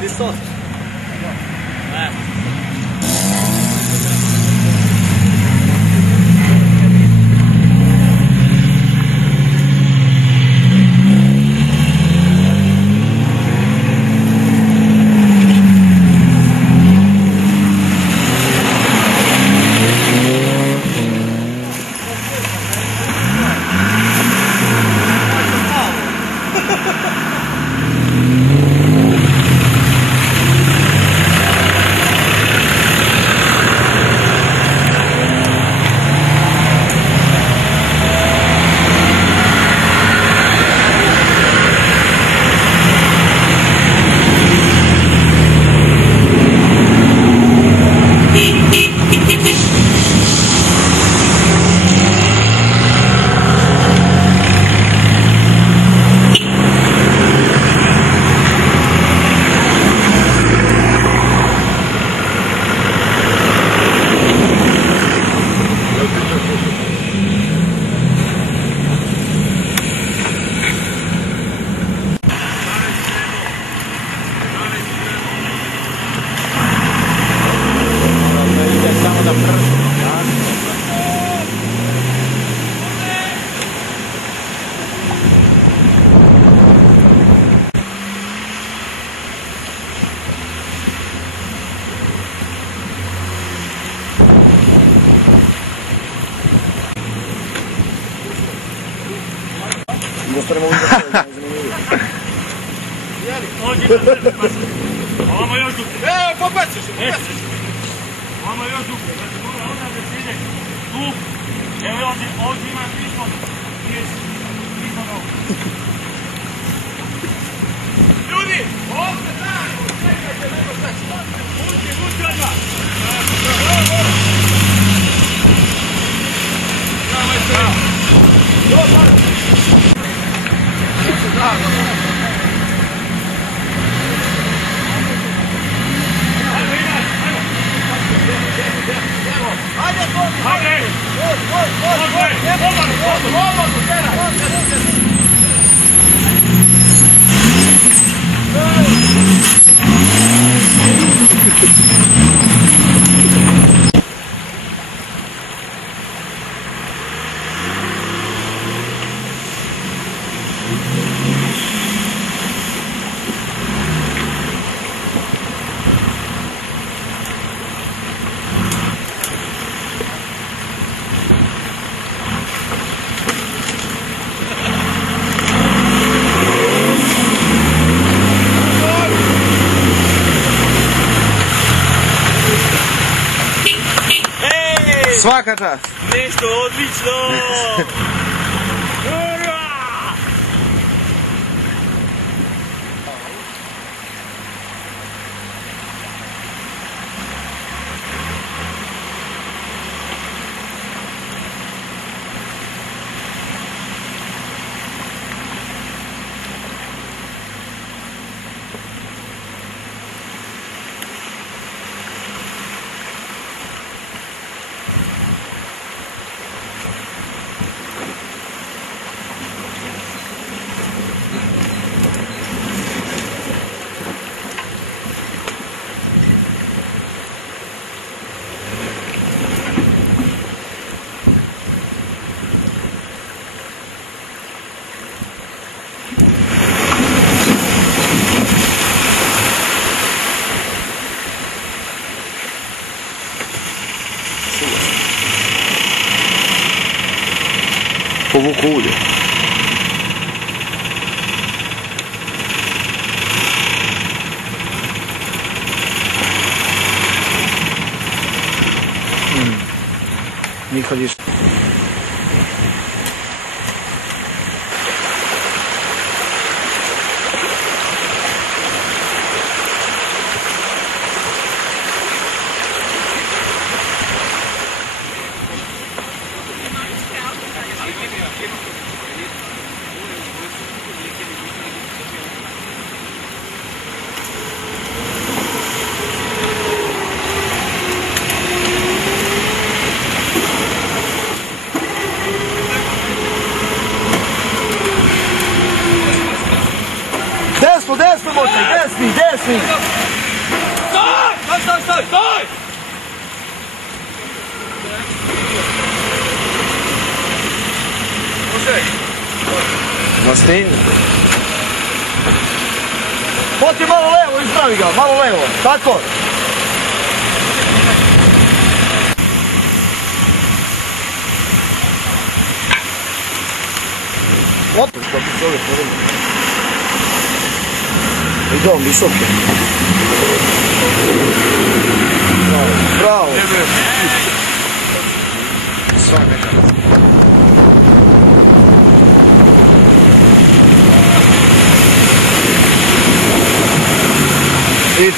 Di sotto. Ovamo još duplje. Pobaciš se. Ovamo još duplje. Znači, mora onda da se ide tu. Evo ovdje ima ispod. Ispod ovo. Ljudi, ovdje znamo. Čekajte, nego šta će. Uđi odmah. Bravo, jeste. Bravo. Svaka čast! Nešto odlično! Povuku ulje. Nikad išta. snimi. Stoj! Na snimi. Poti malo levo, ispravi ga, malo levo. Tako. Opet, kako se ove povrme. Ide on visoko. Bravo. Sva neka. Ide.